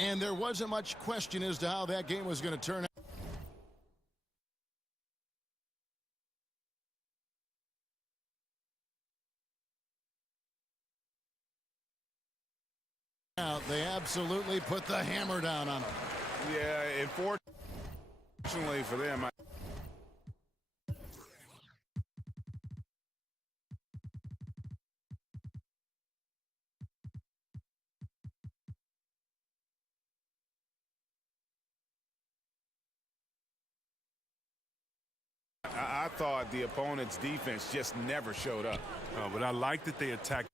And there wasn't much question as to how that game was going to turn out. They absolutely put the hammer down on them. Yeah, unfortunately for them, I thought the opponent's defense just never showed up. But I like that they attacked.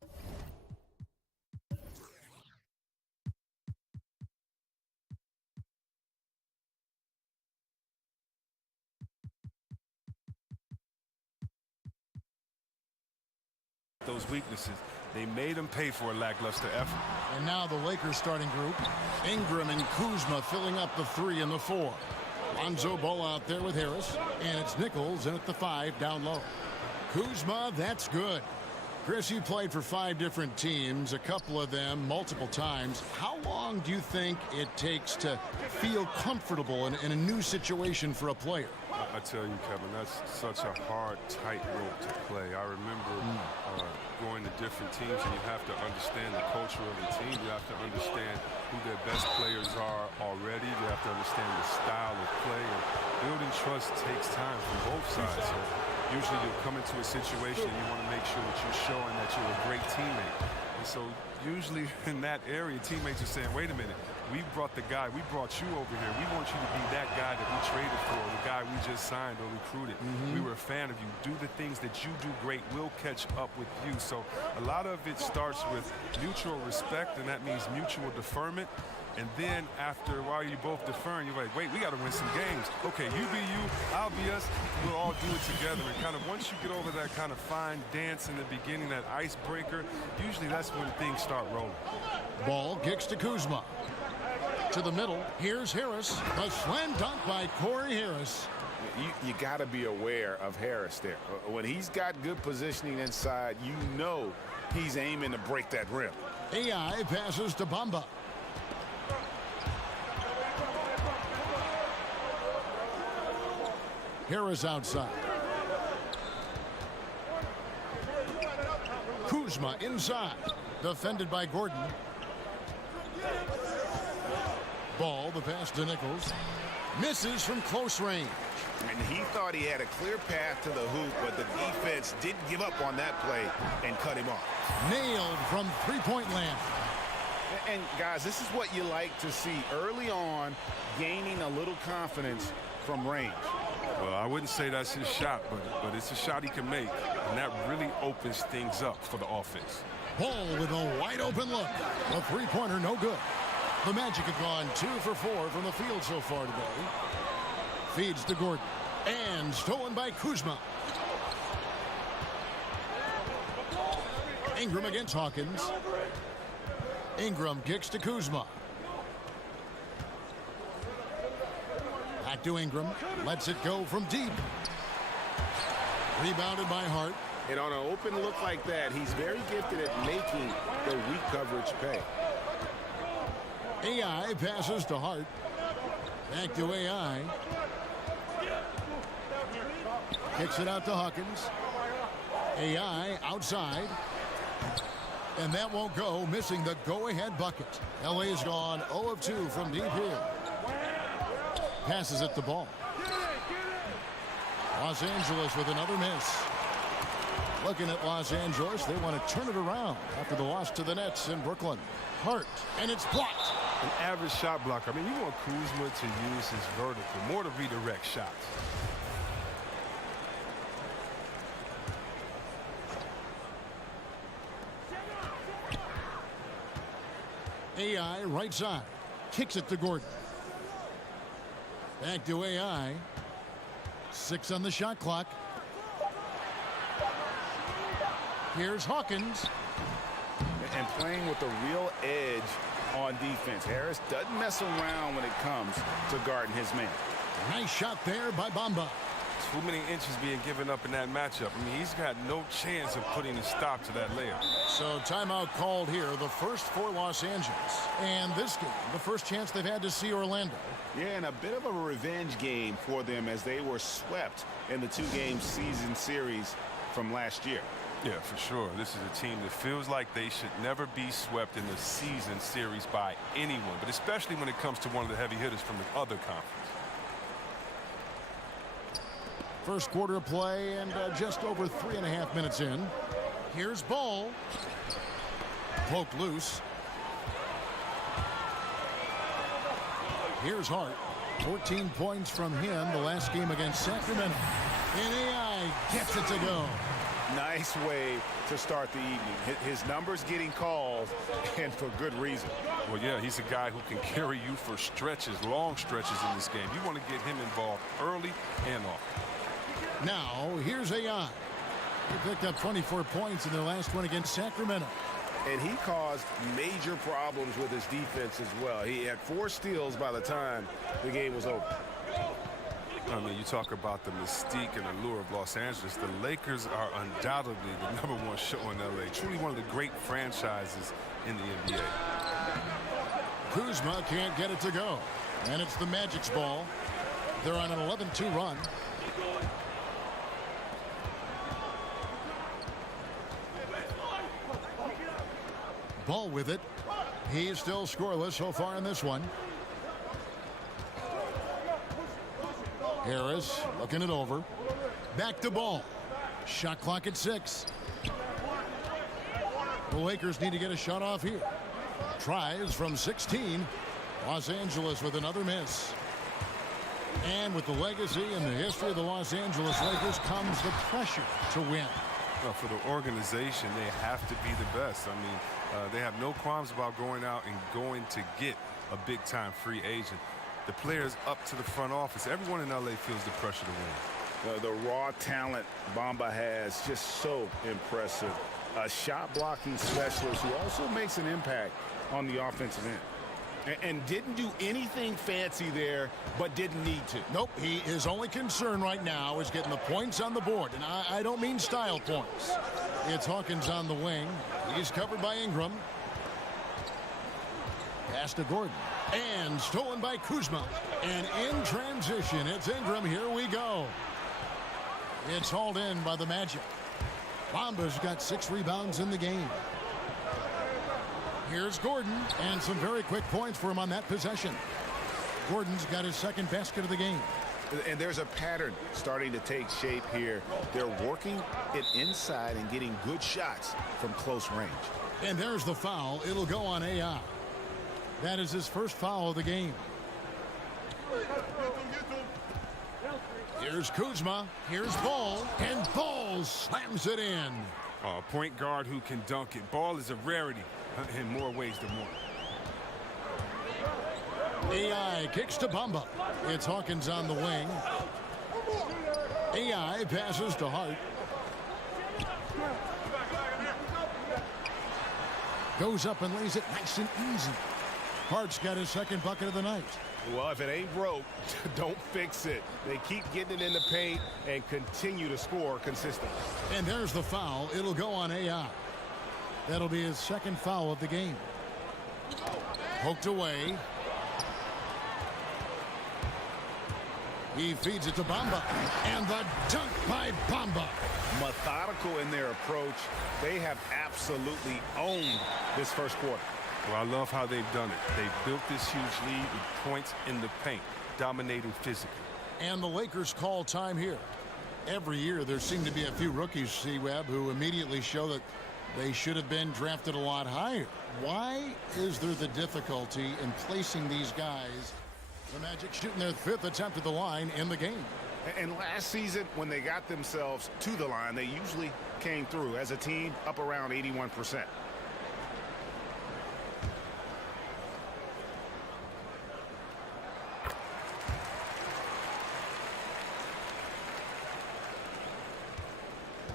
Those weaknesses. They made them pay for a lackluster effort. And now the Lakers starting group. Ingram and Kuzma filling up the 3 and the 4. Lonzo Ball out there with Harris. And it's Nichols in at the 5 down low. Kuzma, that's good. Chris, you played for 5 different teams, a couple of them multiple times. How long do you think it takes to feel comfortable in a new situation for a player? I tell you, Kevin, that's such a hard tightrope to play. I remember going to different teams, and you have to understand the culture of the team. You have to understand who their best players are already. You have to understand the style of play. And building trust takes time from both sides. So usually you come into a situation and you want to make sure that you're showing that you're a great teammate. And so usually in that area, teammates are saying, wait a minute, we brought you over here. We want you to be that guy that we traded for, the guy we just signed or recruited. We were a fan of you. Do the things that you do great. We'll catch up with you. So a lot of it starts with mutual respect, and that means mutual deferment. And then after a while, you both deferring, you're like, wait, we got to win some games. Okay, you be you, I'll be us. We'll all do it together. And kind of once you get over that kind of fine dance in the beginning, that icebreaker, usually that's when things start rolling. Ball kicks to Kuzma. To the middle. Here's Harris. A slam dunk by Corey Harris. You got to be aware of Harris there. When he's got good positioning inside, you know he's aiming to break that rim. AI passes to Bamba. Harris outside. Kuzma inside. Defended by Gordon. Ball, the pass to Nichols. Misses from close range. And he thought he had a clear path to the hoop, but the defense didn't give up on that play and cut him off. Nailed from three-point land. And guys, this is what you like to see early on, gaining a little confidence from range. Well, I wouldn't say that's his shot, but it's a shot he can make, and that really opens things up for the offense. Ball with a wide-open look. A three-pointer, no good. The Magic have gone 2 for 4 from the field so far today. Feeds to Gordon. And stolen by Kuzma. Ingram against Hawkins. Ingram kicks to Kuzma. Back to Ingram. Lets it go from deep. Rebounded by Hart. And on an open look like that, he's very gifted at making the weak coverage pay. AI passes to Hart. Back to AI. Kicks it out to Hawkins. AI outside. And that won't go, missing the go-ahead bucket. LA's gone 0 of 2 from deep here. Passes it to Ball. Los Angeles with another miss. Looking at Los Angeles, they want to turn it around after the loss to the Nets in Brooklyn. Hart, and it's blocked. An average shot blocker. I mean, you want Kuzma to use his vertical, more to redirect shots. AI right side. Kicks it to Gordon. Back to AI. 6 on the shot clock. Here's Hawkins. And playing with a real edge on defense. Harris doesn't mess around when it comes to guarding his man. Nice shot there by Bamba. Too many inches being given up in that matchup. I mean, he's got no chance of putting a stop to that layup. So timeout called here, the first for Los Angeles. And this game, the first chance they've had to see Orlando. Yeah, and a bit of a revenge game for them as they were swept in the two-game season series from last year. Yeah, for sure. This is a team that feels like they should never be swept in the season series by anyone, but especially when it comes to one of the heavy hitters from the other conference. First quarter of play and just over 3.5 minutes in. Here's Ball. Poked loose. Here's Hart. 14 points from him the last game against Sacramento. And AI gets it to go. Nice way to start the evening. His numbers getting called, and for good reason. Well, yeah, he's a guy who can carry you for stretches, long stretches in this game. You want to get him involved early and often. Now, here's AI. He picked up 24 points in their last one against Sacramento. And he caused major problems with his defense as well. He had 4 steals by the time the game was over. I mean, you talk about the mystique and allure of Los Angeles. The Lakers are undoubtedly the #1 show in L.A. Truly one of the great franchises in the NBA. Kuzma can't get it to go. And it's the Magic's ball. They're on an 11-2 run. Ball with it. He's still scoreless so far in this one. Harris looking it over. Back to Ball. Shot clock at 6. The Lakers need to get a shot off here. Tries from 16. Los Angeles with another miss. And with the legacy and the history of the Los Angeles Lakers comes the pressure to win. Well, for the organization, they have to be the best. I mean, they have no qualms about going out and going to get a big-time free agent. The players up to the front office, everyone in L.A. feels the pressure to win. The raw talent Bamba has, just so impressive. A shot-blocking specialist who also makes an impact on the offensive end. And didn't do anything fancy there, but didn't need to. Nope, his only concern right now is getting the points on the board. And I don't mean style points. It's Hawkins on the wing. He's covered by Ingram. Pass to Gordon. And stolen by Kuzma. And in transition, it's Ingram. Here we go. It's hauled in by the Magic. Bamba's got 6 rebounds in the game. Here's Gordon, and some very quick points for him on that possession. Gordon's got his second basket of the game. And there's a pattern starting to take shape here. They're working it inside and getting good shots from close range. And there's the foul. It'll go on AI. That is his first foul of the game. Here's Kuzma. Here's Ball. And Ball slams it in. A point guard who can dunk it. Ball is a rarity in more ways than one. AI kicks to Bamba. It's Hawkins on the wing. AI passes to Hart. Goes up and lays it nice and easy. Hart's got his second bucket of the night. Well, if it ain't broke, don't fix it. They keep getting it in the paint and continue to score consistently. And there's the foul. It'll go on AI. That'll be his second foul of the game. Poked away. He feeds it to Bamba. And the dunk by Bamba. Methodical in their approach. They have absolutely owned this first quarter. Well, I love how they've done it. They've built this huge lead with points in the paint, dominating physically. And the Lakers call time here. Every year there seem to be a few rookies, C-Web, who immediately show that they should have been drafted a lot higher. Why is there the difficulty in placing these guys? The Magic shooting their 5th attempt at the line in the game. And last season, when they got themselves to the line, they usually came through as a team up around 81%.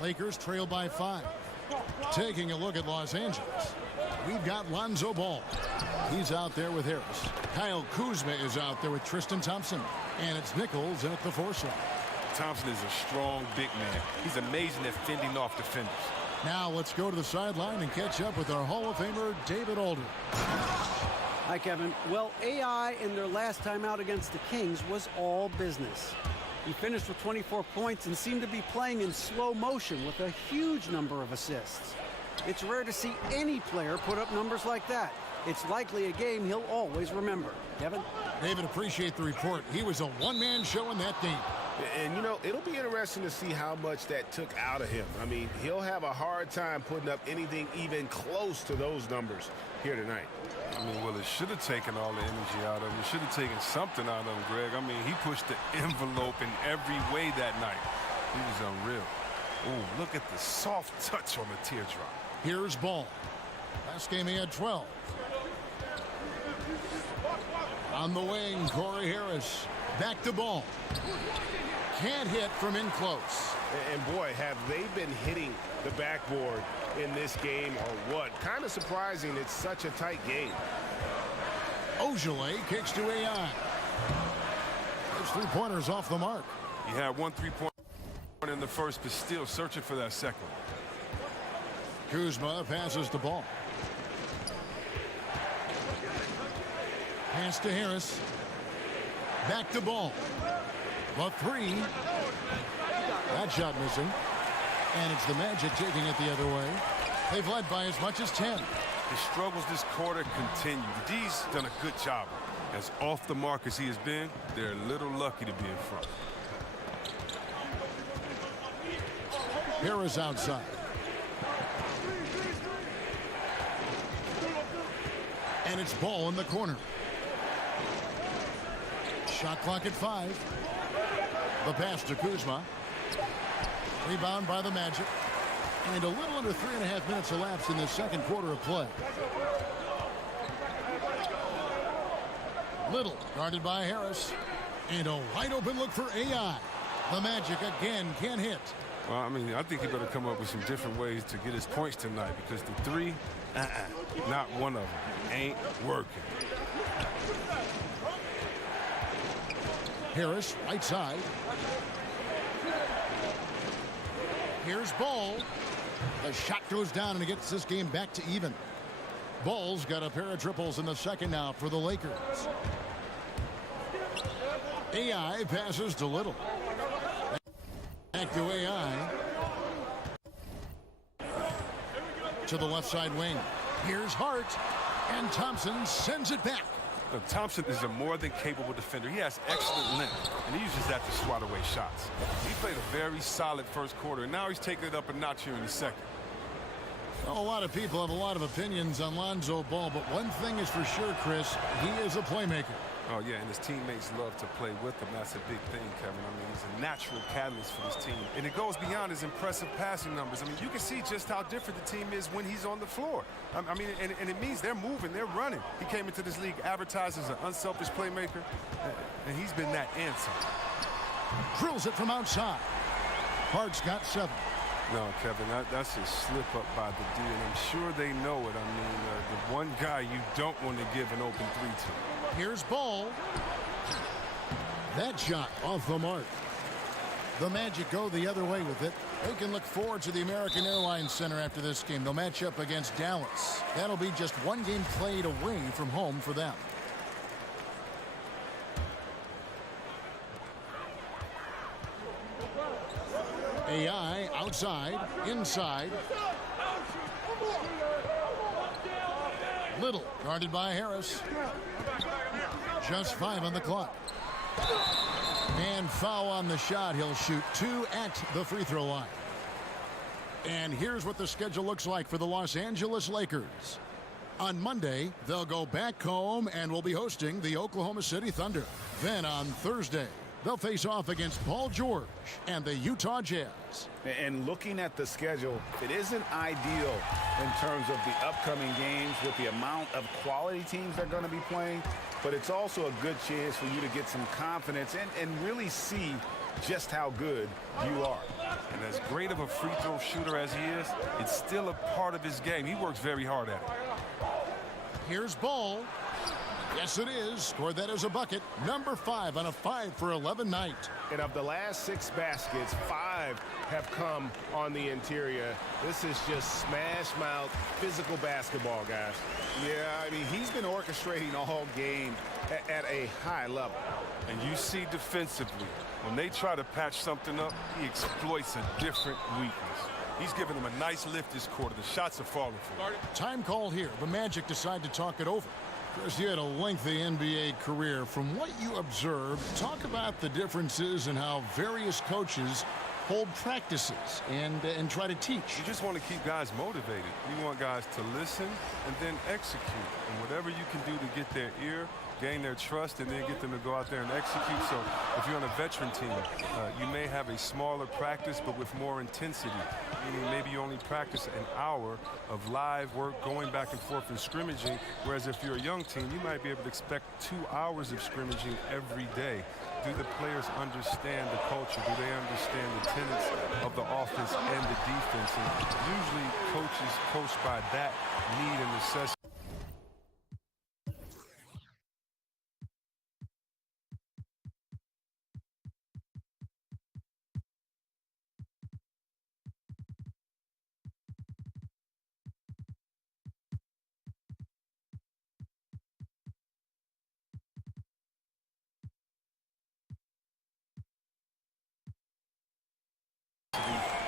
Lakers trail by 5. Taking a look at Los Angeles. We've got Lonzo Ball. He's out there with Harris. Kyle Kuzma is out there with Tristan Thompson. And it's Nichols in at the 4 slot. Thompson is a strong big man. He's amazing at fending off defenders. Now let's go to the sideline and catch up with our Hall of Famer, David Alder. Hi, Kevin. Well, AI in their last time out against the Kings was all business. He finished with 24 points and seemed to be playing in slow motion with a huge number of assists. It's rare to see any player put up numbers like that. It's likely a game he'll always remember. Kevin? David, appreciate the report. He was a one-man show in that game. And, you know, it'll be interesting to see how much that took out of him. I mean, he'll have a hard time putting up anything even close to those numbers here tonight. I mean, well, it should have taken all the energy out of him. It should have taken something out of him, Greg. I mean, he pushed the envelope in every way that night. He was unreal. Oh, look at the soft touch on the teardrop. Here's Ball. Last game he had 12. On the wing, Corey Harris. Back to Ball. Can't hit from in close. And boy, have they been hitting the backboard in this game or what? Kind of surprising it's such a tight game. Ojale kicks to AI. Those three-pointers off the mark. He had 1 3-point in the first, but still searching for that second. Kuzma passes the ball. Pass to Harris. Back to Ball. The three. That shot missing. And it's the Magic taking it the other way. They've led by as much as 10. The struggles this quarter continue. The D's done a good job. As off the mark as he has been, they're a little lucky to be in front. Harris outside. And it's Ball in the corner. Shot clock at 5. The pass to Kuzma. Rebound by the Magic. And a little under 3.5 minutes elapsed in the second quarter of play. Little guarded by Harris. And a wide open look for AI. The Magic again can't hit. Well, I mean, I think he better come up with some different ways to get his points tonight because the three, not one of them, ain't working. Harris, right side. Here's Ball. The shot goes down and it gets this game back to even. Ball's got a pair of triples in the second now for the Lakers. AI passes to Little. Back to AI. To the left side wing. Here's Hart. And Thompson sends it back. Look, Thompson is a more than capable defender. He has excellent length, and he uses that to swat away shots. He played a very solid first quarter, and now he's taking it up a notch here in the second. Well, a lot of people have a lot of opinions on Lonzo Ball, but one thing is for sure, Chris, he is a playmaker. Oh, yeah, and his teammates love to play with him. That's a big thing, Kevin. I mean, he's a natural catalyst for this team. And it goes beyond his impressive passing numbers. I mean, you can see just how different the team is when he's on the floor. I mean, and it means they're moving, they're running. He came into this league advertised as an unselfish playmaker, and he's been that answer. Drills it from outside. Hart's got 7. No, Kevin, that's a slip-up by the D, and I'm sure they know it. I mean, the one guy you don't want to give an open three to. Here's Ball. That shot off the mark. The Magic go the other way with it. They can look forward to the American Airlines Center after this game. They'll match up against Dallas. That'll be just one game played away from home for them. AI outside, inside. Little guarded by Harris. Just 5 on the clock. And foul on the shot. He'll shoot 2 at the free throw line. And here's what the schedule looks like for the Los Angeles Lakers. On Monday, they'll go back home and will be hosting the Oklahoma City Thunder. Then on Thursday, they'll face off against Paul George and the Utah Jazz. And looking at the schedule, it isn't ideal in terms of the upcoming games with the amount of quality teams they're going to be playing, but it's also a good chance for you to get some confidence and really see just how good you are. And as great of a free throw shooter as he is, it's still a part of his game. He works very hard at it. Here's Ball. Yes, it is. Scored that as a bucket. Number 5 on a 5 for 11 night. And of the last 6 baskets, 5 have come on the interior. This is just smash mouth physical basketball, guys. Yeah, I mean, he's been orchestrating all game at a high level. And you see defensively, when they try to patch something up, he exploits a different weakness. He's giving them a nice lift this quarter. The shots are falling for him. Time call here. The Magic decide to talk it over. Chris, you had a lengthy NBA career. From what you observed, talk about the differences in how various coaches hold practices and try to teach. You just want to keep guys motivated. You want guys to listen and then execute. And whatever you can do to get their ear, gain their trust, and then get them to go out there and execute. So if you're on a veteran team, you may have a smaller practice but with more intensity, meaning maybe you only practice an hour of live work going back and forth and scrimmaging, whereas if you're a young team, you might be able to expect 2 hours of scrimmaging every day. Do the players understand the culture? Do they understand the tenets of the offense and the defense? And usually coaches coach by that need and necessity.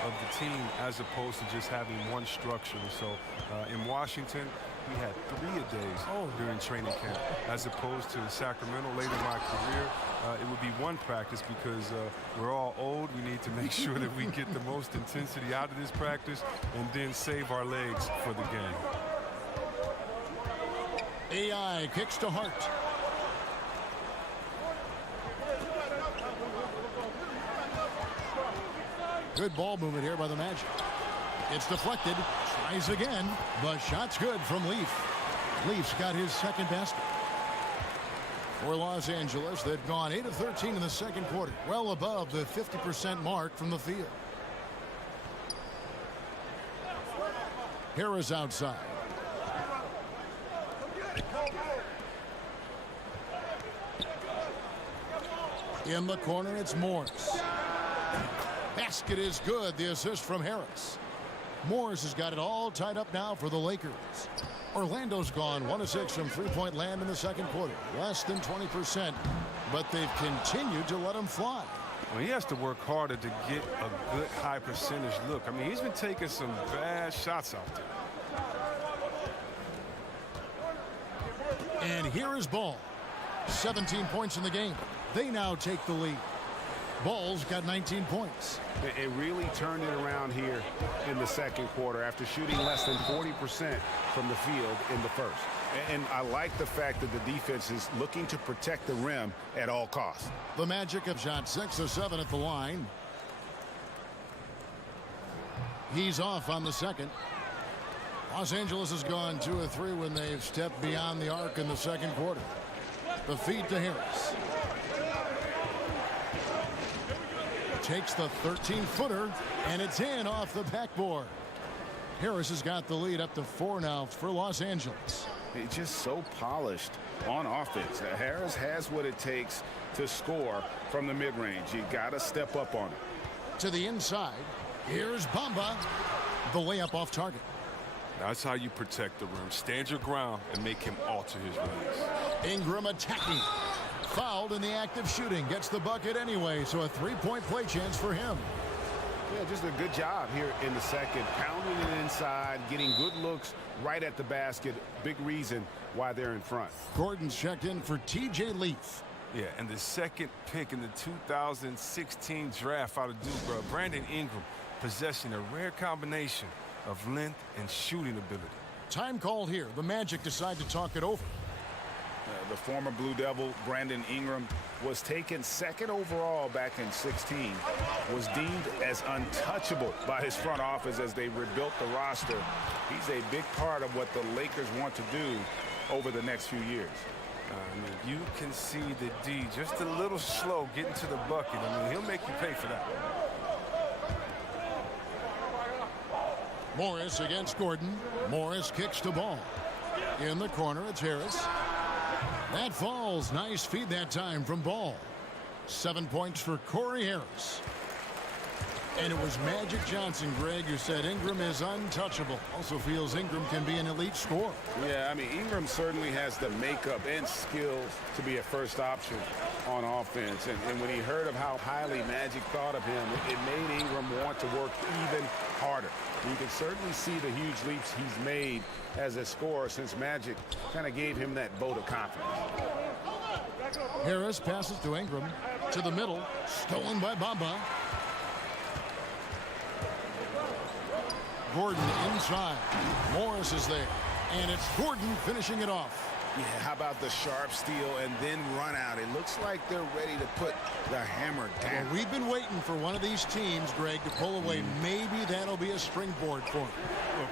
Of the team as opposed to just having one structure. So in Washington, we had 3-a-days during training camp, as opposed to Sacramento later in my career. It would be one practice because we're all old. We need to make sure that we get the most intensity out of this practice and then save our legs for the game. AI kicks to Hart. Good ball movement here by the Magic. It's deflected. Tries again. The shot's good from Leaf. Leaf's got his second basket. For Los Angeles, they've gone 8 of 13 in the second quarter. Well above the 50% mark from the field. Harris outside. In the corner, it's Morris. Basket is good. The assist from Harris. Morris has got it all tied up now for the Lakers. Orlando's gone 1 of 6 from three-point land in the second quarter. Less than 20%, but they've continued to let him fly. Well, he has to work harder to get a good high percentage look. I mean, he's been taking some bad shots out there. And here is Ball. 17 points in the game. They now take the lead. Ball's got 19 points. It really turned it around here in the second quarter after shooting less than 40% from the field in the first. And I like the fact that the defense is looking to protect the rim at all costs. The Magic have shot 6 of 7 at the line. He's off on the second. Los Angeles has gone 2 of 3 when they've stepped beyond the arc in the second quarter. The feed to Harris. Takes the 13-footer, and it's in off the backboard. Harris has got the lead up to 4 now for Los Angeles. He's just so polished on offense. Harris has what it takes to score from the mid-range. You got to step up on it. To the inside, here's Bamba. The layup off target. That's how you protect the rim. Stand your ground and make him alter his release. Ingram attacking. Fouled in the act of shooting. Gets the bucket anyway, so a 3-point play chance for him. Yeah, just a good job here in the second. Pounding it inside, getting good looks right at the basket. Big reason why they're in front. Gordon's checked in for TJ Leaf. Yeah, and the second pick in the 2016 draft out of Duke, bro. Brandon Ingram possessing a rare combination of length and shooting ability. Time called here. The Magic decide to talk it over. The former Blue Devil, Brandon Ingram, was taken second overall back in 16, was deemed as untouchable by his front office as they rebuilt the roster. He's a big part of what the Lakers want to do over the next few years. You can see the D just a little slow getting to the bucket. I mean, he'll make you pay for that. Morris against Gordon. Morris kicks to Ball. In the corner, it's Harris. That falls. Nice feed that time from Ball. 7 points for Corey Harris. And it was Magic Johnson, Greg, who said Ingram is untouchable. Also feels Ingram can be an elite scorer. Yeah, I mean, Ingram certainly has the makeup and skills to be a first option on offense. And when he heard of how highly Magic thought of him, it made Ingram want to work even harder. You can certainly see the huge leaps he's made as a scorer since Magic kind of gave him that vote of confidence. Harris passes to Ingram. To the middle. Stolen by Bamba. Gordon inside. Morris is there. And it's Gordon finishing it off. Yeah, how about the sharp steal and then run out? It looks like they're ready to put the hammer down. Well, we've been waiting for one of these teams, Greg, to pull away. Maybe that'll be a springboard for him.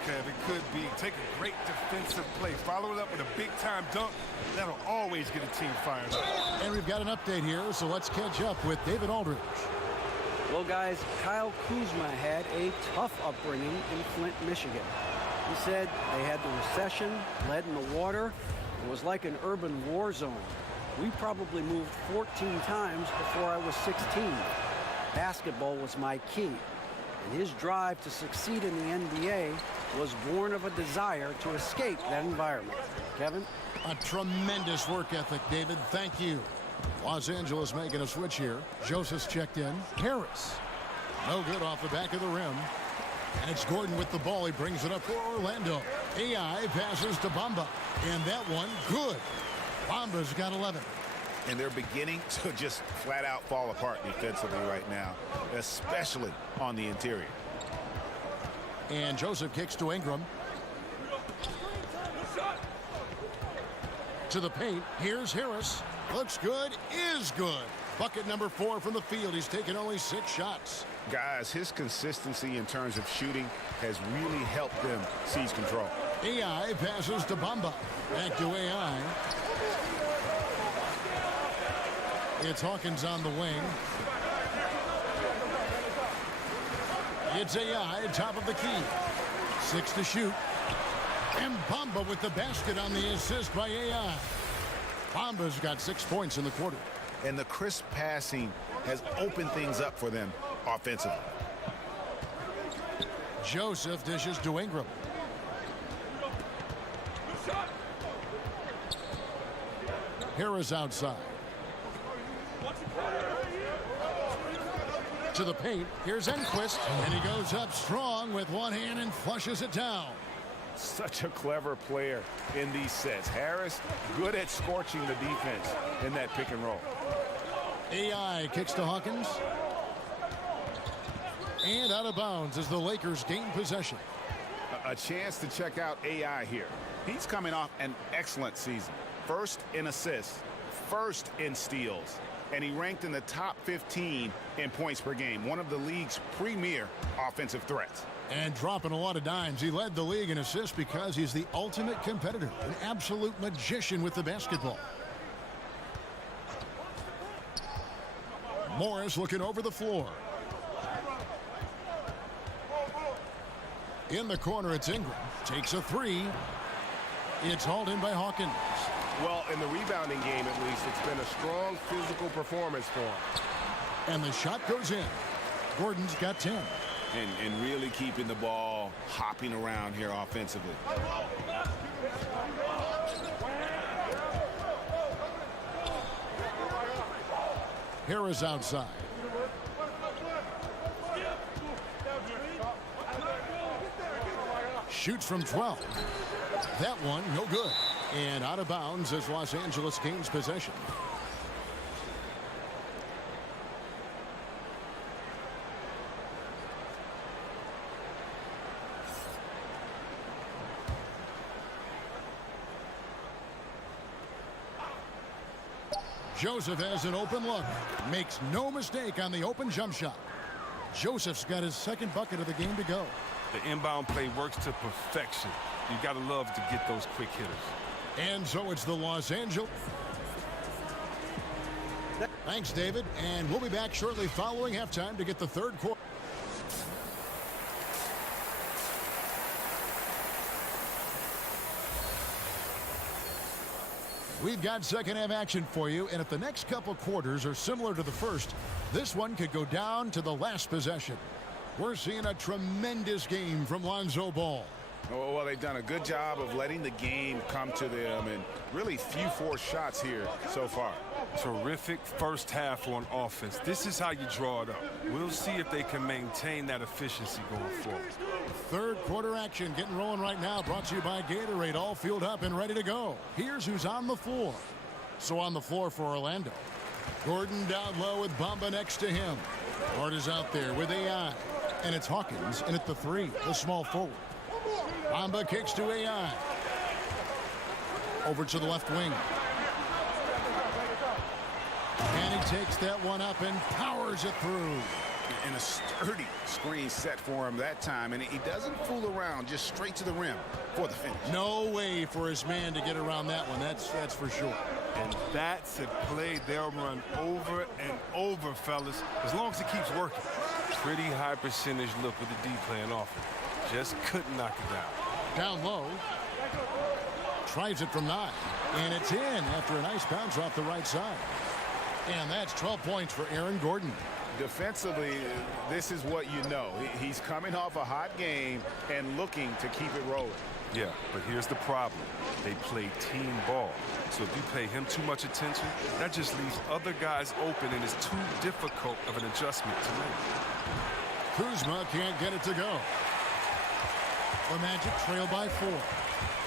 Okay, it could be. Take a great defensive play. Follow it up with a big-time dunk. That'll always get a team fired up. And we've got an update here, so let's catch up with David Aldridge. Well, guys, Kyle Kuzma had a tough upbringing in Flint, Michigan. He said they had the recession, lead in the water. It was like an urban war zone. We probably moved 14 times before I was 16. Basketball was my key. And his drive to succeed in the NBA was born of a desire to escape that environment. Kevin? A tremendous work ethic, David. Thank you. Los Angeles making a switch here. Joseph's checked in. Harris. No good off the back of the rim. And it's Gordon with the ball. He brings it up for Orlando. AI passes to Bamba. And that one, good. Bamba's got 11. And they're beginning to just flat out fall apart defensively right now, especially on the interior. And Joseph kicks to Ingram. To the paint. Here's Harris. Looks good. Is good. Bucket number 4 from the field. He's taken only 6 shots. Guys, his consistency in terms of shooting has really helped them seize control. AI passes to Bamba. Back to AI. It's Hawkins on the wing. It's AI, top of the key. 6 to shoot. And Bamba with the basket on the assist by AI. Bamba's got 6 points in the quarter. And the crisp passing has opened things up for them offensively. Joseph dishes to Ingram. Harris outside. To the paint. Here's Enquist. And he goes up strong with one hand and flushes it down. Such a clever player in these sets. Harris, good at scorching the defense in that pick and roll. AI kicks to Hawkins. And out of bounds as the Lakers gain possession. A chance to check out AI here. He's coming off an excellent season. First in assists, first in steals, and he ranked in the top 15 in points per game, one of the league's premier offensive threats. And dropping a lot of dimes. He led the league in assists because he's the ultimate competitor, an absolute magician with the basketball. Morris looking over the floor. In the corner, it's Ingram. Takes a 3. It's hauled in by Hawkins. Well, in the rebounding game, at least, it's been a strong physical performance for him. And the shot goes in. Gordon's got 10. And really keeping the ball hopping around here offensively. Harris outside. Shoots from 12. That one, no good. And out of bounds as Los Angeles gains possession. Joseph has an open look. Makes no mistake on the open jump shot. Joseph's got his second bucket of the game to go. The inbound play works to perfection. You got to love to get those quick hitters. And so it's the Los Angeles. Thanks, David. And we'll be back shortly following halftime to get the third quarter. We've got second half action for you, and if the next couple quarters are similar to the first, this one could go down to the last possession. We're seeing a tremendous game from Lonzo Ball. Oh, well, they've done a good job of letting the game come to them, and really few forced shots here so far. Terrific first half on offense. This is how you draw it up. We'll see if they can maintain that efficiency going forward. Third quarter action getting rolling right now, brought to you by Gatorade, all fueled up and ready to go. Here's who's on the floor. So on the floor for Orlando, Gordon down low with Bamba next to him. Hart is out there with AI, and it's Hawkins in at the 3, the small forward. Bamba kicks to AI. Over to the left wing. And he takes that one up and powers it through. And a sturdy screen set for him that time, and he doesn't fool around, just straight to the rim for the finish. No way for his man to get around that one, that's for sure. And that's a play they'll run over and over, fellas, as long as it keeps working. Pretty high percentage look with the D playing offense. Just couldn't knock it down. Down low. Tries it from 9. And it's in after a nice bounce off the right side. And that's 12 points for Aaron Gordon. Defensively, this is what you know. He's coming off a hot game and looking to keep it rolling. Yeah, but here's the problem. They play team ball. So if you pay him too much attention, that just leaves other guys open, and it's too difficult of an adjustment to make. Kuzma can't get it to go. The Magic trail by 4.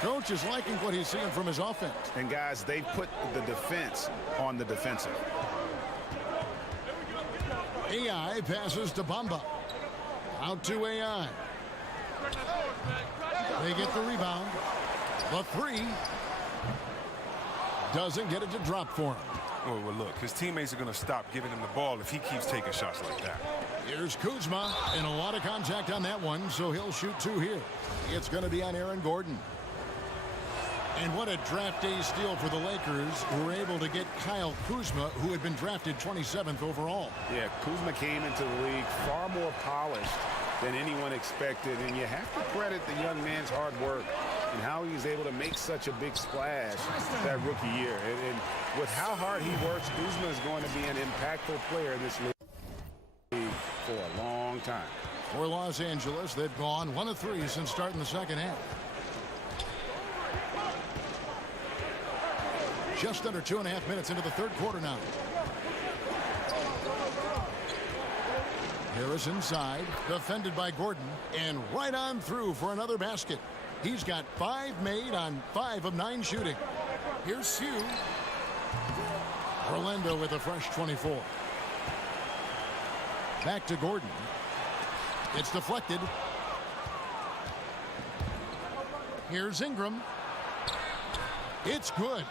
Coach is liking what he's seeing from his offense. And guys, they put the defense on the defensive. AI passes to Bamba. Out to AI. They get the rebound. The 3 doesn't get it to drop for him. Well, look, his teammates are going to stop giving him the ball if he keeps taking shots like that. Here's Kuzma, and a lot of contact on that one, so he'll shoot 2 here. It's going to be on Aaron Gordon. And what a draft day steal for the Lakers, who were able to get Kyle Kuzma, who had been drafted 27th overall. Yeah, Kuzma came into the league far more polished than anyone expected, and you have to credit the young man's hard work and how he was able to make such a big splash that rookie year. And with how hard he works, Kuzma is going to be an impactful player in this league for a long time. For Los Angeles, they've gone 1 of 3 since starting the second half. Just under 2.5 minutes into the third quarter now. Harris inside, defended by Gordon, and right on through for another basket. He's got 5 made on 5 of 9 shooting. Here's Sue. Orlando with a fresh 24. Back to Gordon. It's deflected. Here's Ingram. It's good.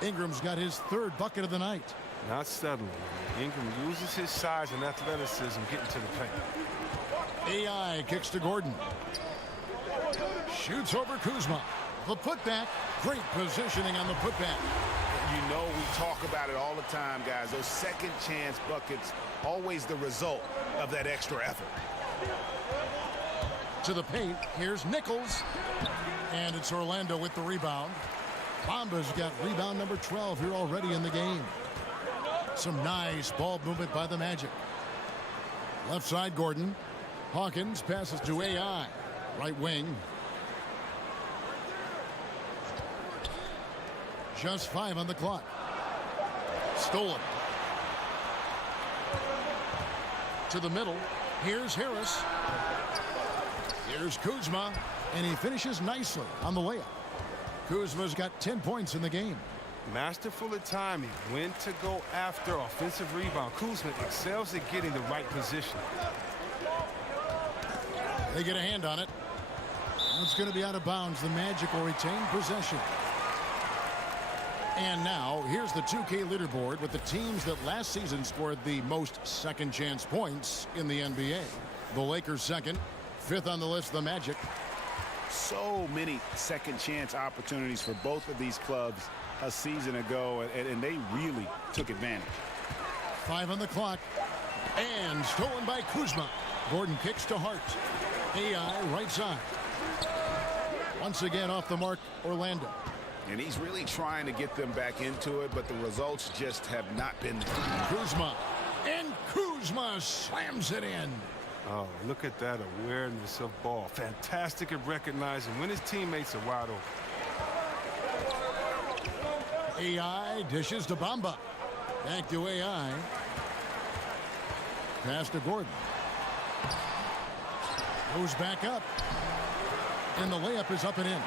Ingram's got his 3rd bucket of the night. Not settling. Ingram uses his size and athleticism getting to the paint. AI kicks to Gordon. Shoots over Kuzma. The putback. Great positioning on the putback. You know, we talk about it all the time, guys. Those second chance buckets, always the result of that extra effort. To the paint. Here's Nichols. And it's Orlando with the rebound. Bamba's got rebound number 12 here already in the game. Some nice ball movement by the Magic. Left side, Gordon. Hawkins passes to AI. Right wing. Just 5 on the clock. Stolen. To the middle. Here's Harris. Here's Kuzma. And he finishes nicely on the layup. Kuzma's got 10 points in the game. Masterful at timing. When to go after offensive rebound. Kuzma excels at getting the right position. They get a hand on it. It's going to be out of bounds. The Magic will retain possession. And now, here's the 2K leaderboard with the teams that last season scored the most second chance points in the NBA. The Lakers second. 5th on the list, the Magic. So many second chance opportunities for both of these clubs a season ago, and they really took advantage. 5 on the clock. And stolen by Kuzma. Gordon kicks to Hart. AI right side. Once again off the mark, Orlando. And he's really trying to get them back into it, but the results just have not been there. Kuzma. And Kuzma slams it in. Oh, look at that awareness of ball. Fantastic at recognizing when his teammates are wide open. AI dishes to Bamba. Back to AI. Pass to Gordon. Goes back up. And the layup is up and in.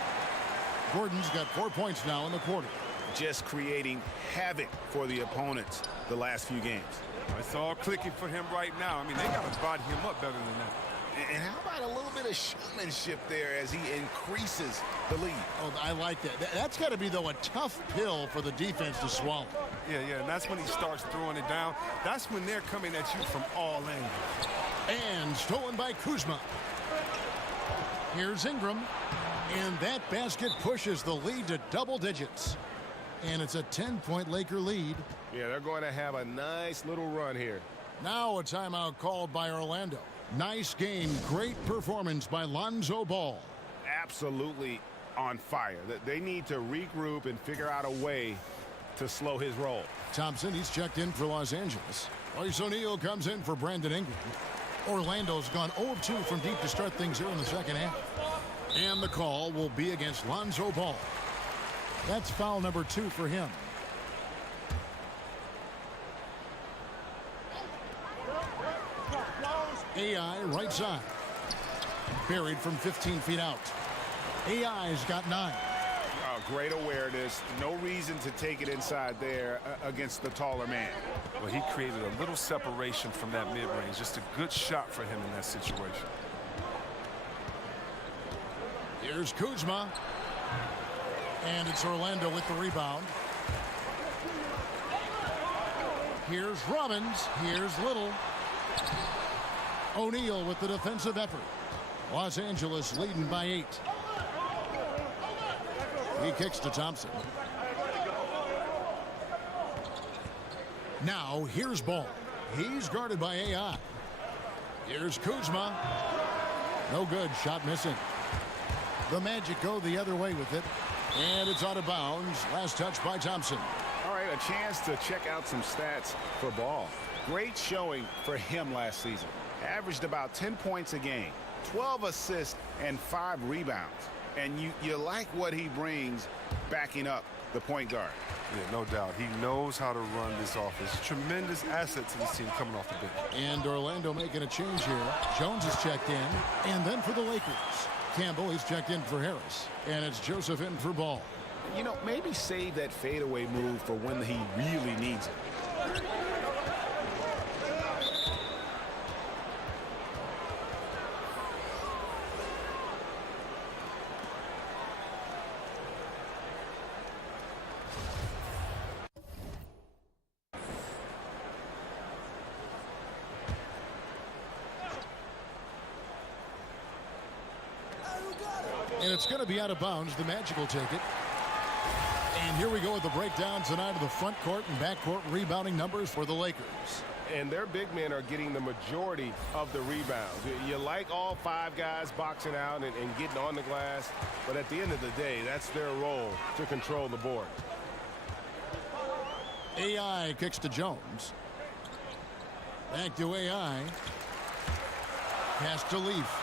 Gordon's got 4 points now in the quarter. Just creating havoc for the opponents the last few games. It's all clicking for him right now. I mean, they got to body him up better than that. And how about a little bit of showmanship there as he increases the lead? Oh, I like that. That's got to be, though, a tough pill for the defense to swallow. Yeah, and that's when he starts throwing it down. That's when they're coming at you from all angles. And stolen by Kuzma. Here's Ingram. And that basket pushes the lead to double digits. And it's a 10-point Laker lead. Yeah, they're going to have a nice little run here. Now a timeout called by Orlando. Nice game, great performance by Lonzo Ball. Absolutely on fire. They need to regroup and figure out a way to slow his roll. Thompson, he's checked in for Los Angeles. Royce O'Neal comes in for Brandon Ingram. Orlando's gone 0-2 from deep to start things here in the second half. And the call will be against Lonzo Ball. That's foul number 2 for him. AI right side. Buried from 15 feet out. AI's got 9. Great awareness. No reason to take it inside there against the taller man. Well, he created a little separation from that mid-range. Just a good shot for him in that situation. Here's Kuzma. And it's Orlando with the rebound. Here's Robbins. Here's Little. O'Neal with the defensive effort. Los Angeles leading by 8. He kicks to Thompson. Now here's Ball. He's guarded by AI. Here's Kuzma. No good. Shot missing. The Magic go the other way with it. And it's out of bounds. Last touch by Thompson. All right, a chance to check out some stats for Ball. Great showing for him last season. Averaged about 10 points a game, 12 assists, and 5 rebounds. And you like what he brings backing up the point guard. Yeah, no doubt. He knows how to run this offense. Tremendous asset to this team coming off the bench. And Orlando making a change here. Jones is checked in. And then for the Lakers, Campbell, he's checked in for Harris. And it's Joseph in for Ball. You know, maybe save that fadeaway move for when he really needs it. And it's going to be out of bounds. The Magic will take it. And here we go with the breakdown tonight of the front court and back court rebounding numbers for the Lakers. And their big men are getting the majority of the rebounds. You like all 5 guys boxing out and getting on the glass, but at the end of the day, that's their role to control the board. AI kicks to Jones. Back to AI. Pass to Leaf.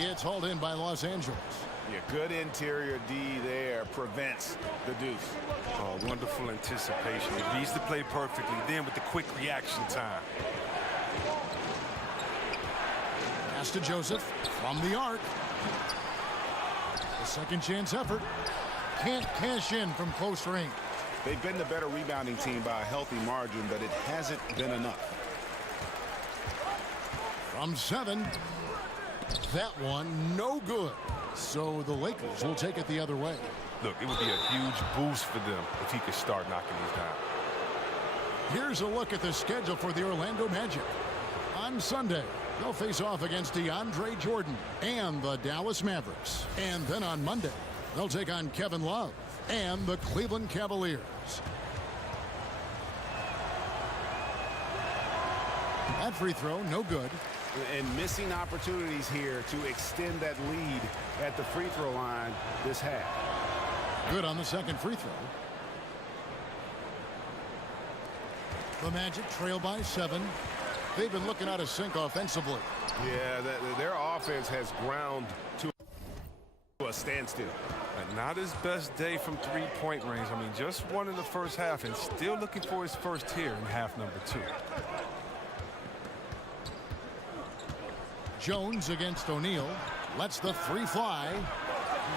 It's hauled in by Los Angeles. Yeah, good interior D there prevents the deuce. Oh, wonderful anticipation. He reads the play perfectly, then with the quick reaction time. Pass to Joseph from the arc. A second chance effort. Can't cash in from close range. They've been the better rebounding team by a healthy margin, but it hasn't been enough. From 7. That one no good. So the Lakers will take it the other way. Look, it would be a huge boost for them if he could start knocking these down. Here's a look at the schedule for the Orlando Magic. On Sunday, they'll face off against DeAndre Jordan and the Dallas Mavericks. And then on Monday, they'll take on Kevin Love and the Cleveland Cavaliers. That free throw, no good. And missing opportunities here to extend that lead at the free throw line this half. Good on the second free throw. The Magic trail by 7. They've been looking out of sync offensively. Yeah, their offense has ground to a standstill. And not his best day from three-point range. I mean, just won in the first half and still looking for his first here in half number 2. Jones against O'Neal. Lets the 3 fly.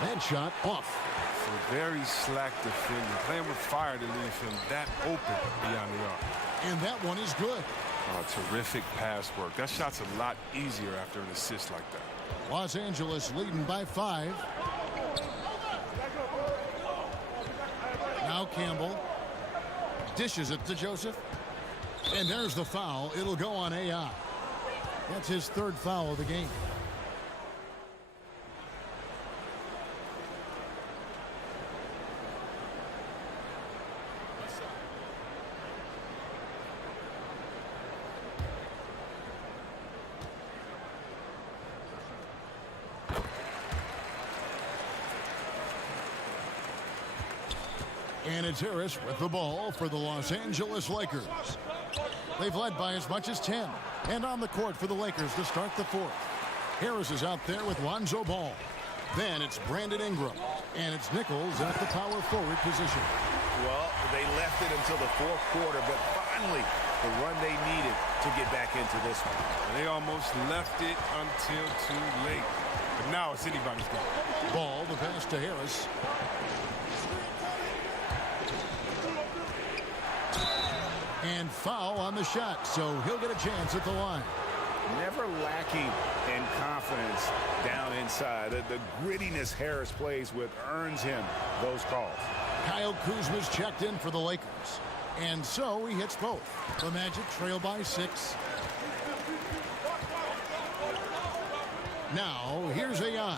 Headshot off. So very slack defending. Playing with fire to leave him that open beyond the arc. And that one is good. Terrific pass work. That shot's a lot easier after an assist like that. Los Angeles leading by 5. Now Campbell dishes it to Joseph. And there's the foul. It'll go on AI. That's his 3rd foul of the game. And it's Harris with the ball for the Los Angeles Lakers. They've led by as much as 10. And on the court for the Lakers to start the 4th. Harris is out there with Lonzo Ball. Then it's Brandon Ingram. And it's Nichols at the power forward position. Well, they left it until the 4th quarter, but finally the run they needed to get back into this one. And they almost left it until too late. But now it's anybody's game. Ball, the pass to Harris. And foul on the shot, so he'll get a chance at the line. Never lacking in confidence down inside. The grittiness Harris plays with earns him those calls. Kyle Kuzma's checked in for the Lakers. And so he hits both. The Magic trail by 6. Now, here's AI.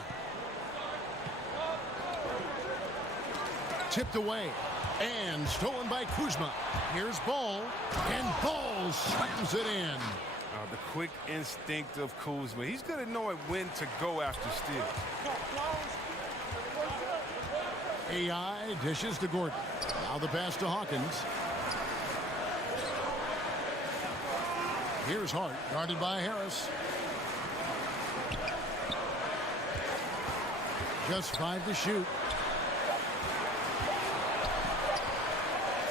Tipped away. And stolen by Kuzma. Here's Ball. And Ball slams it in. The quick instinct of Kuzma. He's going to know when to go after steal. AI dishes to Gordon. Now the pass to Hawkins. Here's Hart, guarded by Harris. Just 5 to shoot.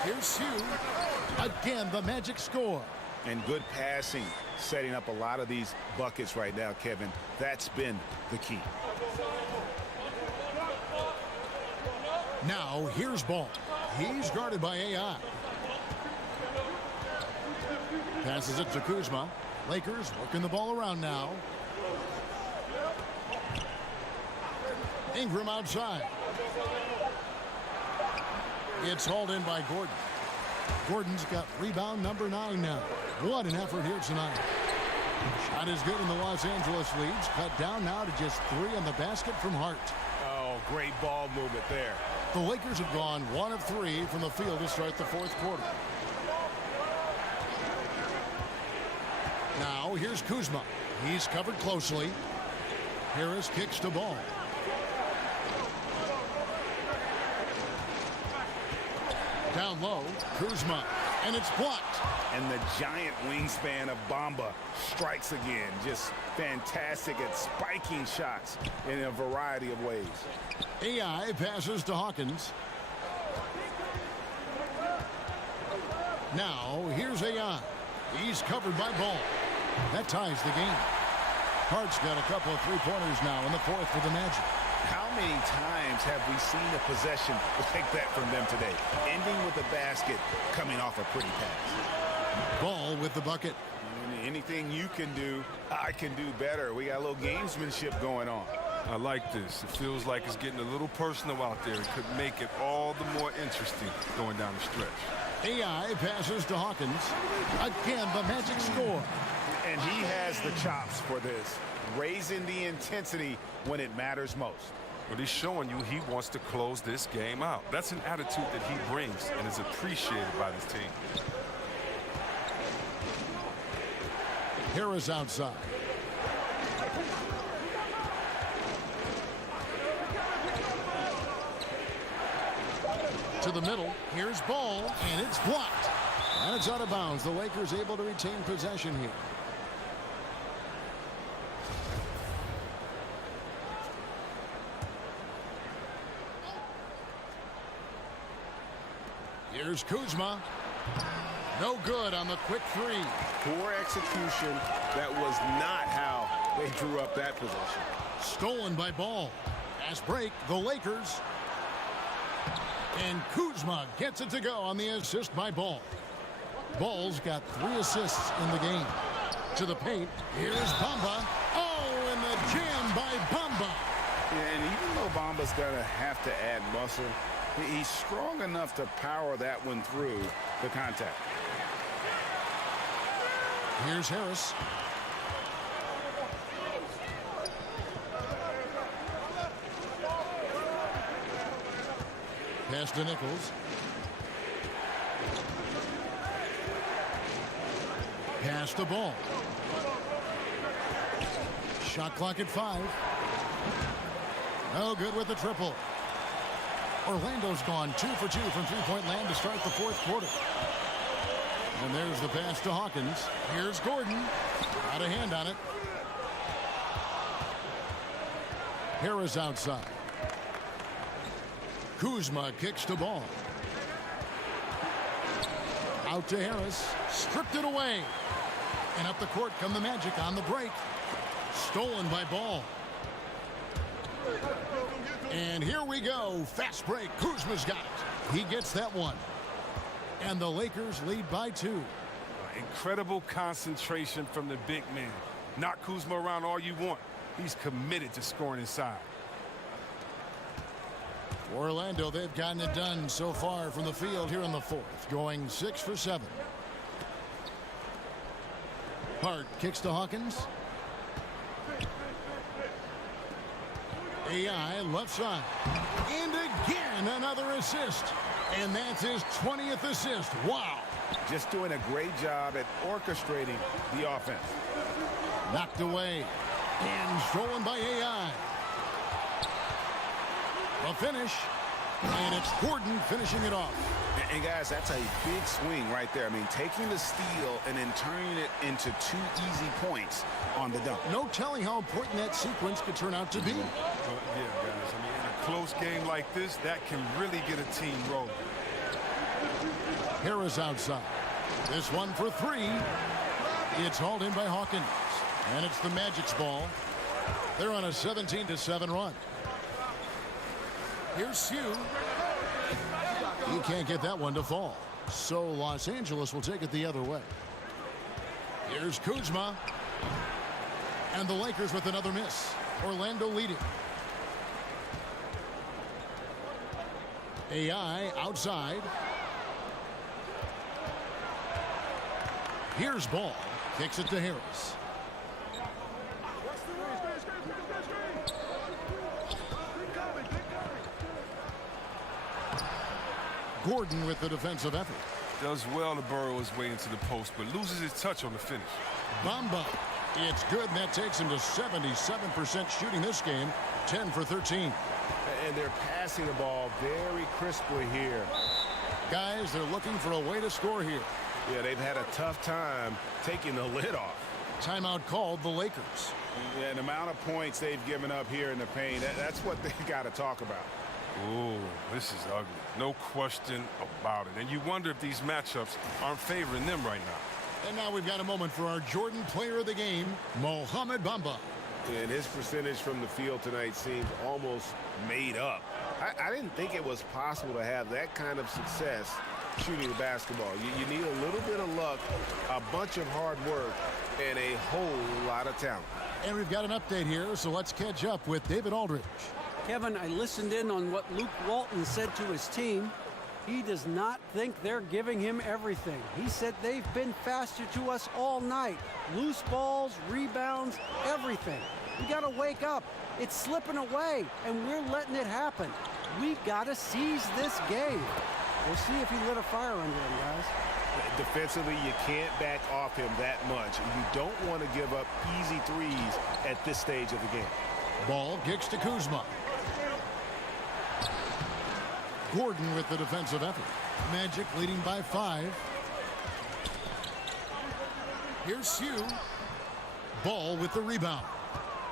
Here's Hugh. Again, the Magic score. And good passing, setting up a lot of these buckets right now, Kevin. That's been the key. Now, here's Ball. He's guarded by AI. Passes it to Kuzma. Lakers working the ball around now. Ingram outside. It's hauled in by Gordon. Gordon's got rebound number 9 now. What an effort here tonight. Shot is good, and the Los Angeles leads. Cut down now to just 3 on the basket from Hart. Oh, great ball movement there. The Lakers have gone 1 of 3 from the field to start the 4th quarter. Now here's Kuzma. He's covered closely. Harris kicks to Ball. Down low, Kuzma, and it's blocked. And the giant wingspan of Bamba strikes again. Just fantastic at spiking shots in a variety of ways. AI passes to Hawkins. Now, here's AI. He's covered by Ball. That ties the game. Hart's got a couple of three-pointers now in the 4th for the Magic. How many times have we seen a possession like that from them today? Ending with a basket, coming off a pretty pass. Ball with the bucket. Anything you can do, I can do better. We got a little gamesmanship going on. I like this. It feels like it's getting a little personal out there. It could make it all the more interesting going down the stretch. AI passes to Hawkins. Again, the Magic score. And he has the chops for this, raising the intensity when it matters most. But he's showing you he wants to close this game out. That's an attitude that he brings and is appreciated by this team. Harris outside. To the middle. Here's ball, and it's blocked. And it's out of bounds. The Lakers able to retain possession here. Here's Kuzma. No good on the quick three. Poor execution. That was not how they drew up that possession. Stolen by Ball. Fast break, the Lakers. And Kuzma gets it to go on the assist by Ball. Ball's got 3 assists in the game. To the paint. Here's Bamba. Oh, and the jam by Bamba. Yeah, and even though Bamba's going to have to add muscle, he's strong enough to power that one through the contact. Here's Harris. Pass to Nichols. Pass the ball. Shot clock at 5. No good with the triple. Orlando's gone 2 for 2 from three-point land to start the 4th quarter. And there's the pass to Hawkins. Here's Gordon. Got a hand on it. Harris outside. Kuzma kicks the ball. Out to Harris. Stripped it away. And up the court come the Magic on the break. Stolen by Ball. And here we go. Fast break. Kuzma's got it. He gets that one. And the Lakers lead by 2. Incredible concentration from the big man. Knock Kuzma around all you want. He's committed to scoring inside. Orlando, they've gotten it done so far from the field here in the 4th, going 6 for 7. Hart kicks to Hawkins. AI left side. And again, another assist. And that's his 20th assist. Wow. Just doing a great job at orchestrating the offense. Knocked away. And stolen by AI. A finish. And it's Gordon finishing it off. And guys, that's a big swing right there. I mean, taking the steal and then turning it into 2 easy points on the dunk. No telling how important that sequence could turn out to be. Yeah, guys. I mean, in a close game like this, that can really get a team rolling. Harris outside. This one for 3. It's hauled in by Hawkins. And it's the Magic's ball. They're on a 17-7 run. Here's Sue. He can't get that one to fall. So Los Angeles will take it the other way. Here's Kuzma. And the Lakers with another miss. Orlando leading. AI outside. Here's Ball. Kicks it to Harris. Gordon with the defensive effort. Does well to burrow his way into the post, but loses his touch on the finish. Bamba. It's good, and that takes him to 77% shooting this game. 10 for 13. And they're passing the ball very crisply here. Guys, they're looking for a way to score here. Yeah, they've had a tough time taking the lid off. Timeout called the Lakers. Yeah, the amount of points they've given up here in the paint, that's what they got to talk about. Oh, this is ugly. No question about it. And you wonder if these matchups aren't favoring them right now. And now we've got a moment for our Jordan player of the game, Mohamed Bamba. And his percentage from the field tonight seems almost made up. I didn't think it was possible to have that kind of success shooting the basketball. You need a little bit of luck, a bunch of hard work, and a whole lot of talent. And we've got an update here, so let's catch up with David Aldridge. Kevin, I listened in on what Luke Walton said to his team. He does not think they're giving him everything. He said they've been faster to us all night. Loose balls, rebounds, everything. We got to wake up. It's slipping away, and we're letting it happen. We've got to seize this game. We'll see if he lit a fire under him, guys. Defensively, you can't back off him that much. You don't want to give up easy threes at this stage of the game. Ball kicks to Kuzma. Gordon with the defensive effort. Magic leading by 5. Here's Sue. Ball with the rebound.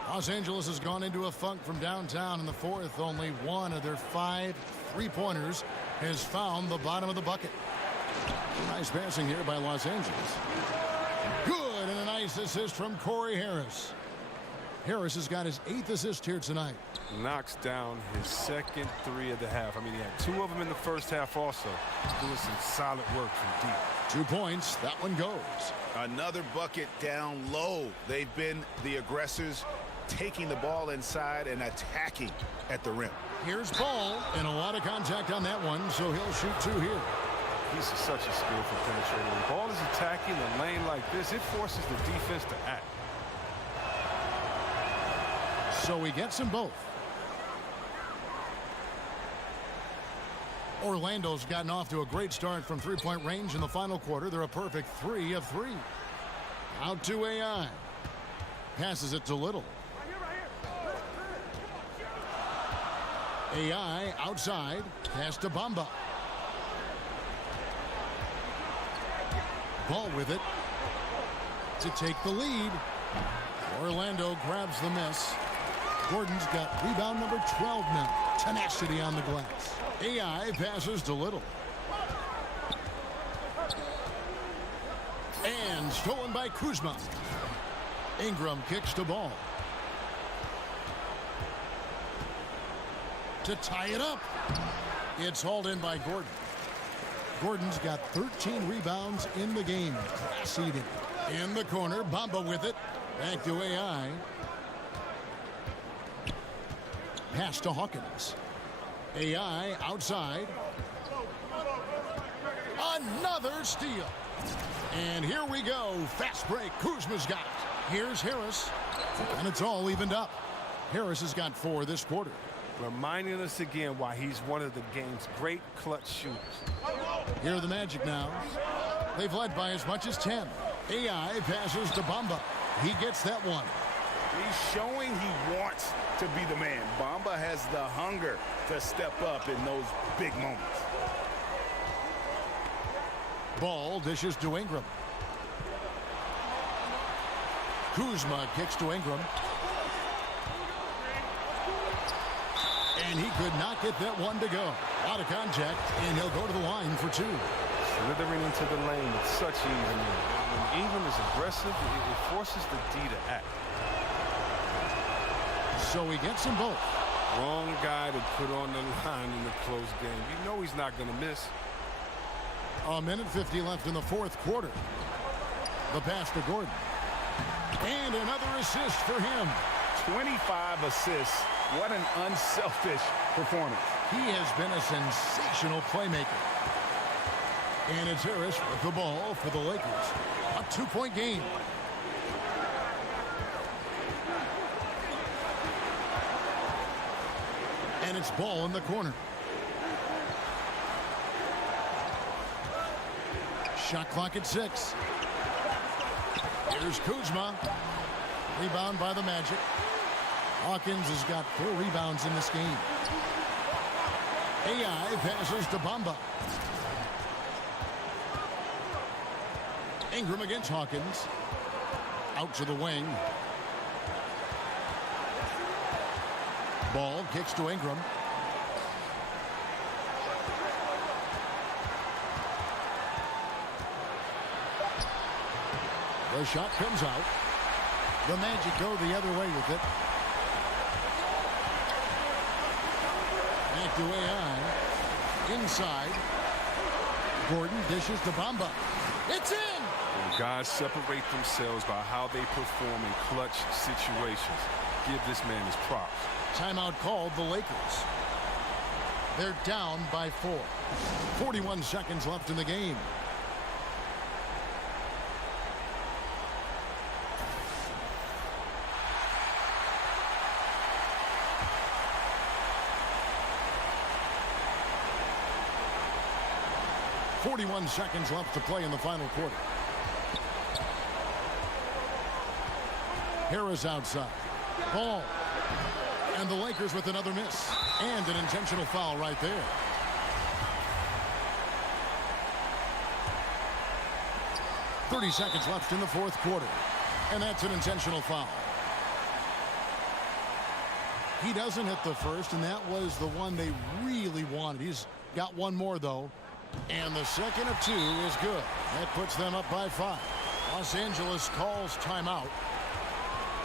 Los Angeles has gone into a funk from downtown in the fourth. Only one of their 5 3-pointers has found the bottom of the bucket. Nice passing here by Los Angeles. Good, and a nice assist from Corey Harris. Harris has got his 8th assist here tonight. Knocks down his second 3 of the half. I mean, he had 2 of them in the first half also. Doing some solid work from deep. 2 points. That one goes. Another bucket down low. They've been the aggressors, taking the ball inside and attacking at the rim. Here's Ball, and a lot of contact on that one, so he'll shoot 2 here. He's such a skillful penetrator. When the ball is attacking a lane like this, it forces the defense to act. So he gets them both. Orlando's gotten off to a great start from 3-point range in the final quarter. They're a perfect 3 of 3. Out to AI. Passes it to Little. AI outside. Pass to Bamba. Ball with it to take the lead. Orlando grabs the miss. Gordon's got rebound number 12 now. Tenacity on the glass. AI passes to Little. And stolen by Kuzma. Ingram kicks to Ball. To tie it up. It's hauled in by Gordon. Gordon's got 13 rebounds in the game. Class eating. In the corner, Bamba with it. Back to AI. Pass to Hawkins. AI outside. Another steal. And here we go. Fast break. Kuzma's got it. Here's Harris. And it's all evened up. Harris has got 4 this quarter. Reminding us again why he's one of the game's great clutch shooters. Here are the Magic now. They've led by as much as 10. AI passes to Bamba. He gets that one. He's showing he wants to be the man. Bamba has the hunger to step up in those big moments. Ball dishes to Ingram. Kuzma kicks to Ingram. And he could not get that one to go. Out of contact, and he'll go to the line for 2. Slithering into the lane with such ease. When Ingram is aggressive, it forces the D to act. So he gets them both. Wrong guy to put on the line in the close game. You know he's not going to miss. A minute 50 left in the fourth quarter. The pass to Gordon. And another assist for him. 25 assists. What an unselfish performance. He has been a sensational playmaker. And it's Harris with the ball for the Lakers. A 2-point game. And it's Ball in the corner. Shot clock at 6. Here's Kuzma. Rebound by the Magic. Hawkins has got 4 rebounds in this game. AI passes to Bamba. Ingram against Hawkins. Out to the wing. Ball kicks to Ingram. The shot comes out. The Magic go the other way with it. Back to AI. Inside. Gordon dishes to Bamba. It's in! When guys separate themselves by how they perform in clutch situations, give this man his props. Timeout called the Lakers. They're down by 4. 41 seconds left in the game. .41 seconds left to play in the final quarter. Harris outside. Ball. And the Lakers with another miss. And an intentional foul right there. 30 seconds left in the fourth quarter. And that's an intentional foul. He doesn't hit the first, and that was the one they really wanted. He's got one more, though. And the second of two is good. That puts them up by 5. Los Angeles calls timeout.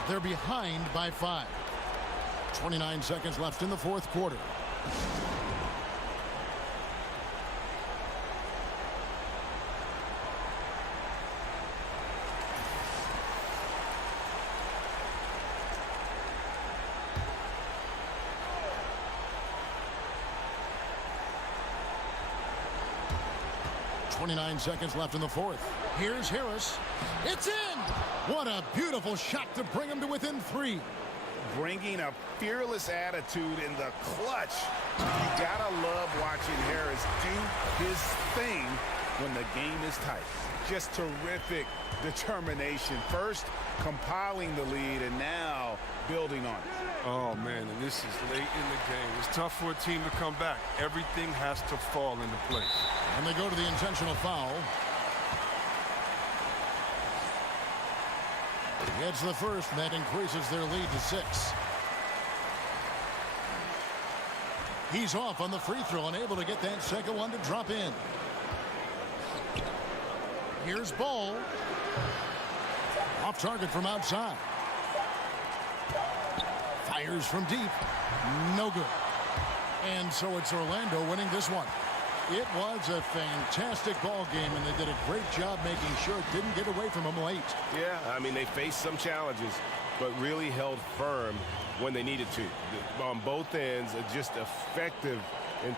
They're behind by 5. 29 seconds left in the fourth quarter. .29 seconds left in the fourth. Here's Harris. It's in! What a beautiful shot to bring him to within 3. Bringing a fearless attitude in the clutch. You gotta love watching Harris do his thing when the game is tight. Just terrific determination. First, compiling the lead, and now building on it. Oh, man, and this is late in the game. It's tough for a team to come back. Everything has to fall into place. And they go to the intentional foul. Gets the first, and that increases their lead to 6. He's off on the free throw, unable to get that second one to drop in. Here's Ball. Off target from outside. Fires from deep. No good. And so it's Orlando winning this one. It was a fantastic ball game, and they did a great job making sure it didn't get away from them late. Yeah, I mean, they faced some challenges, but really held firm when they needed to. On both ends, just effective in